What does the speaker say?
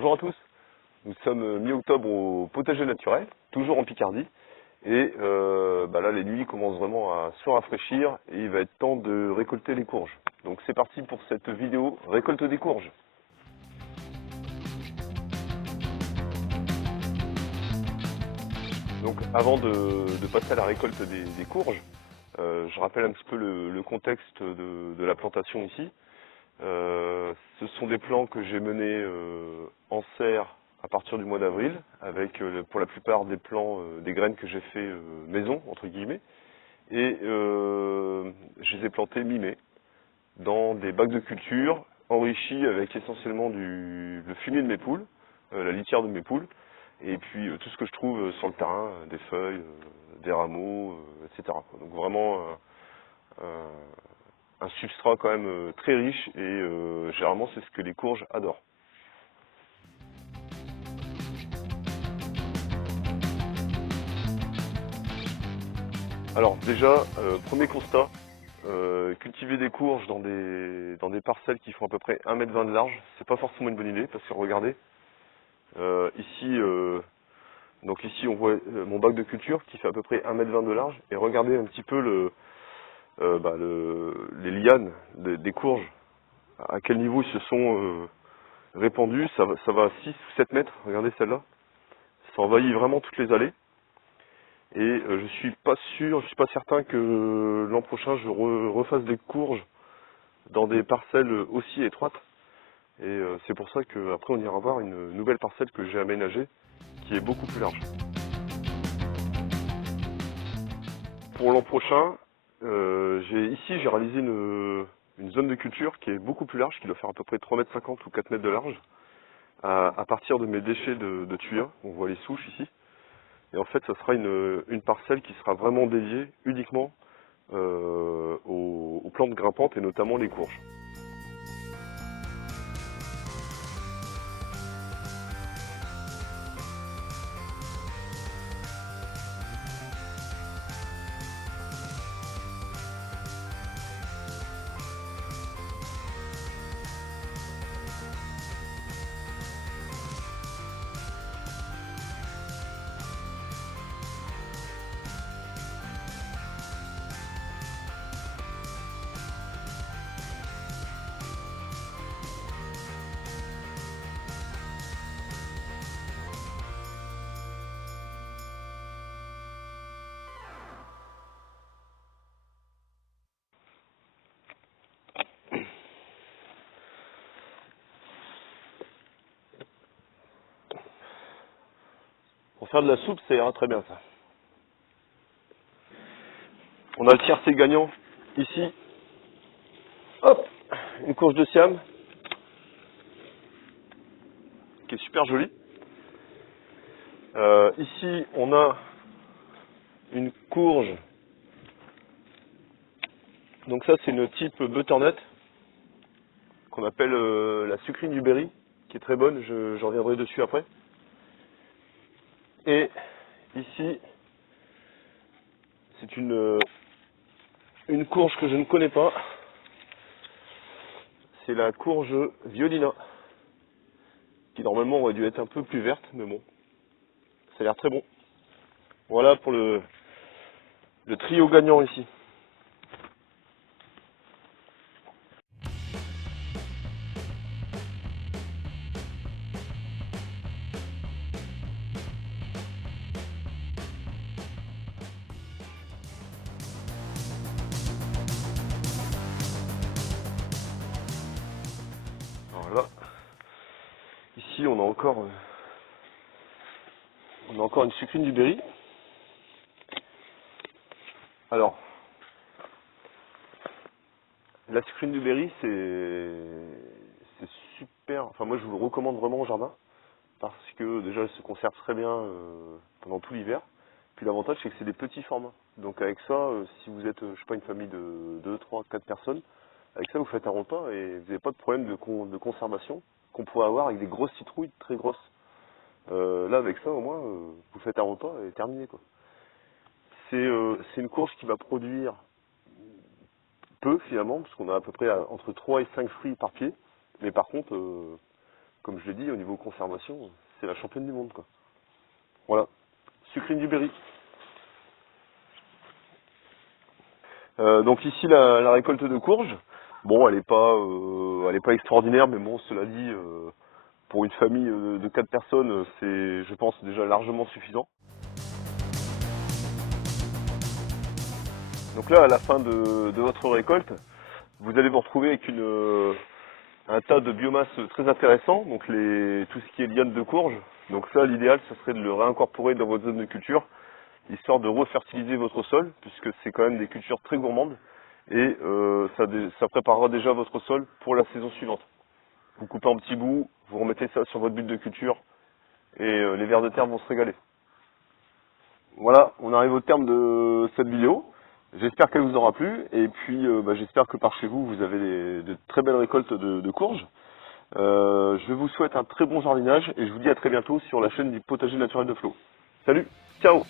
Bonjour à tous, nous sommes mi-octobre au potager naturel, toujours en Picardie, et là les nuits commencent vraiment à se rafraîchir et il va être temps de récolter les courges. Donc c'est parti pour cette vidéo récolte des courges. Donc avant de passer à la récolte des courges, je rappelle un petit peu le contexte de la plantation ici. Ce sont des plants que j'ai menés en serre à partir du mois d'avril, avec pour la plupart des plants, des graines que j'ai fait maison, entre guillemets, et je les ai plantés mi-mai dans des bacs de culture enrichis avec essentiellement le fumier de mes poules, la litière de mes poules, et puis tout ce que je trouve sur le terrain, des feuilles, des rameaux, etc. Donc vraiment un substrat quand même très riche et généralement c'est ce que les courges adorent. Alors déjà, premier constat, cultiver des courges dans des parcelles qui font à peu près 1,20 m de large, c'est pas forcément une bonne idée parce que regardez, donc ici on voit mon bac de culture qui fait à peu près 1,20 m de large et regardez un petit peu les lianes des courges, à quel niveau ils se sont répandus, ça va à 6 ou 7 mètres, regardez celle-là, ça envahit vraiment toutes les allées. Et je suis pas sûr, je suis pas certain que l'an prochain je refasse des courges dans des parcelles aussi étroites. Et c'est pour ça qu'après on ira voir une nouvelle parcelle que j'ai aménagée qui est beaucoup plus large. Pour l'an prochain, ici j'ai réalisé une zone de culture qui est beaucoup plus large, qui doit faire à peu près 3,50 m ou 4 mètres de large, à partir de mes déchets de tuyas. On voit les souches ici. Et en fait, ça sera une parcelle qui sera vraiment dédiée uniquement aux plantes grimpantes et notamment les courges. Pour faire de la soupe, ça ira très bien ça. On a le tiercé gagnant ici. Hop, une courge de Siam qui est super jolie. Ici, on a une courge. Donc ça, c'est une type butternut qu'on appelle la sucrine du Berry, qui est très bonne. Je reviendrai dessus après. Et ici, c'est une courge que je ne connais pas. C'est la courge violina, qui normalement aurait dû être un peu plus verte, mais bon, ça a l'air très bon. Voilà pour le trio gagnant ici. Voilà. Ici, on a encore une sucrine du Berry. Alors, la sucrine du Berry, c'est super. Enfin, moi, je vous le recommande vraiment au jardin parce que déjà, elle se conserve très bien pendant tout l'hiver. Puis l'avantage, c'est que c'est des petits formats. Donc avec ça, si vous êtes, je sais pas, une famille de 2, 3, 4 personnes, avec ça, vous faites un repas et vous n'avez pas de problème de conservation qu'on pourrait avoir avec des grosses citrouilles très grosses. Là, avec ça, au moins, vous faites un repas et terminé, quoi. C'est une courge qui va produire peu, finalement, parce qu'on a à peu près entre 3 et 5 fruits par pied. Mais par contre, comme je l'ai dit, au niveau conservation, c'est la championne du monde, quoi. Voilà, sucrine du Berry. Donc ici la récolte de courges, bon elle est pas extraordinaire, mais bon cela dit, pour une famille de 4 personnes, c'est je pense déjà largement suffisant. Donc là à la fin de votre récolte, vous allez vous retrouver avec un tas de biomasse très intéressant, donc tout ce qui est liane de courge. Donc ça l'idéal ce serait de le réincorporer dans votre zone de culture, histoire de refertiliser votre sol, puisque c'est quand même des cultures très gourmandes, et ça préparera déjà votre sol pour la saison suivante. Vous coupez en petits bouts, vous remettez ça sur votre butte de culture, et les vers de terre vont se régaler. Voilà, on arrive au terme de cette vidéo. J'espère qu'elle vous aura plu, et puis j'espère que par chez vous, vous avez de très belles récoltes de courges. Je vous souhaite un très bon jardinage, et je vous dis à très bientôt sur la chaîne du potager naturel de Flo. Salut, ciao!